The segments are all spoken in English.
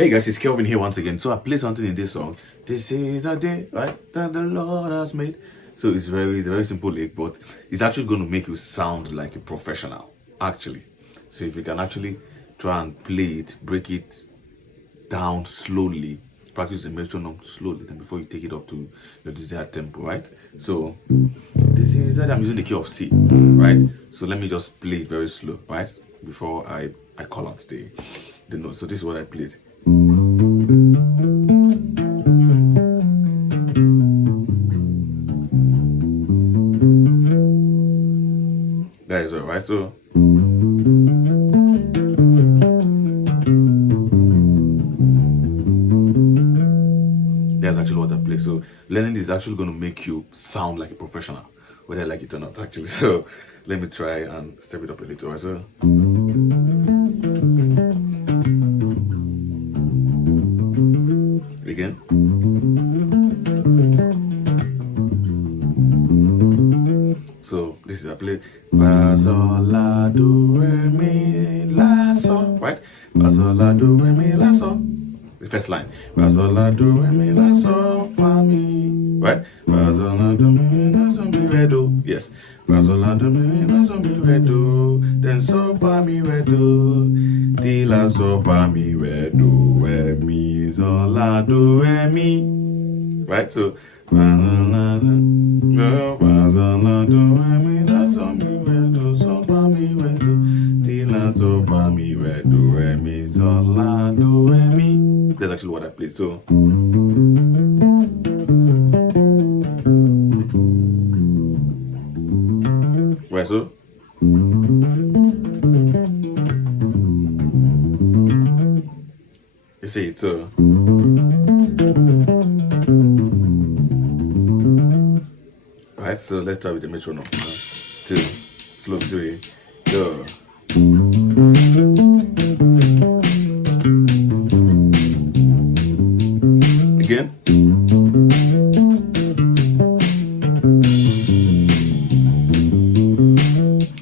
Hey guys, it's Kelvin here once again. So I play something in this song. This is a day, right, that the Lord has made. So it's a very simple lick, but it's actually going to make you sound like a professional, actually. So if you can actually try and play it, break it down slowly, practice the metronome slowly, then before you take it up to your desired tempo, right? So this is that I'm using the key of C, right? So let me just play it very slow, right? Before I call out the note. So this is what I played. That is all right. So that's actually what I play. So learning this is actually going to make you sound like a professional, whether I like it or not, actually. So let me try and step it up a little. Right? So again. So this is I play fa sol la do re mi la sol, right? Fa sol la do re mi la sol. The first line. Fa sol la do re mi la sol fa mi, right? Fa sol la do mi la sol mi re do. Yes. Fa sol la do mi la sol mi re do. Then sol fa mi re do. Ti la sol fa mi re do re mi sol la do re mi. Right? So fa la do fa sol la do re mi la sol mi re do sol fa mi re do. Ti la sol fa mi re do re mi sol la do re mi. That's actually what I played. So right, so you see it. So right, so let's try with the metronome. 2, slow 3, go. Again.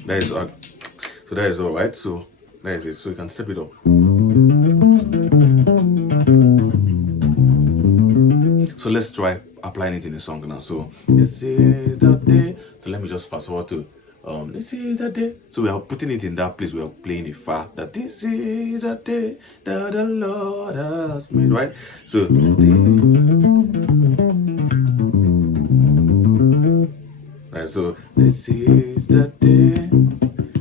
That is all. So that is all right. So that is it. So you can step it up. So let's try applying it in the song now. So this is the day. So let me just fast forward to this is the day. So we are putting it in that place. We are playing a fa. That this is a day that the Lord has made. Right. So right. So this is the day.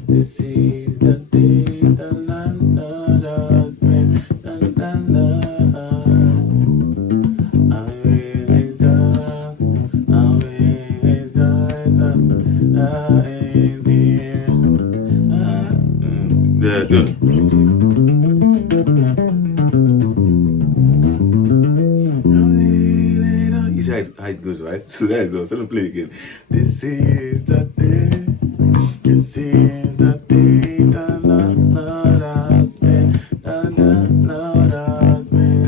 This is the day that the Lord has made. Good. You see how it goes, right? So that is all. So let me play it again. This is the day. This is the day that the Lord has made. That the Lord has made.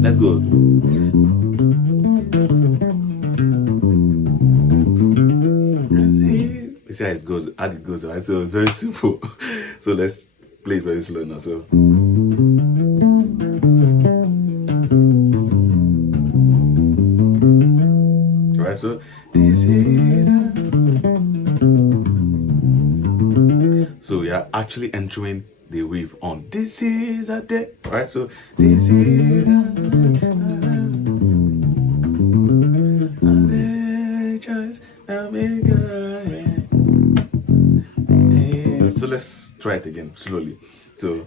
Let's go. You see how it goes, right? So very simple. So let's play it very slow now. So right, so this is so we are actually entering the riff on this is a day, right? So this is so let's try it again slowly. So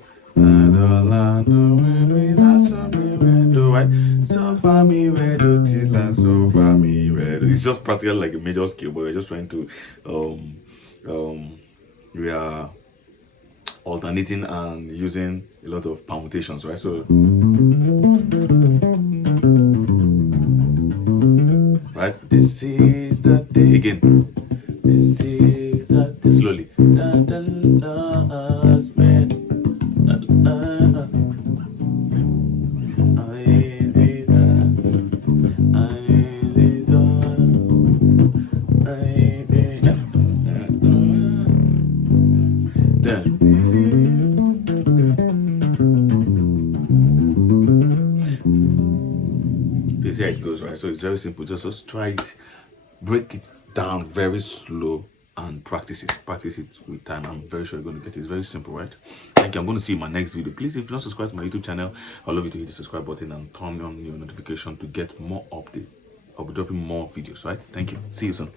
right? So fa mi re do ti la so fa mi re do. It's just practically like a major scale, but we're just trying to we are alternating and using a lot of permutations, right? So right, this is the day again. This is the day slowly. That the Lord has made. This is how it goes, right? So it's very simple. Just try it, break it down very slow, and practice it. Practice it with time. I'm very sure you're going to get it. It's very simple, right? Thank you. I'm going to see you in my next video. Please, if you're not subscribed to my YouTube channel, I'd love you to hit the subscribe button and turn on your notification to get more updates. I'll be dropping more videos, right? Thank you. See you soon.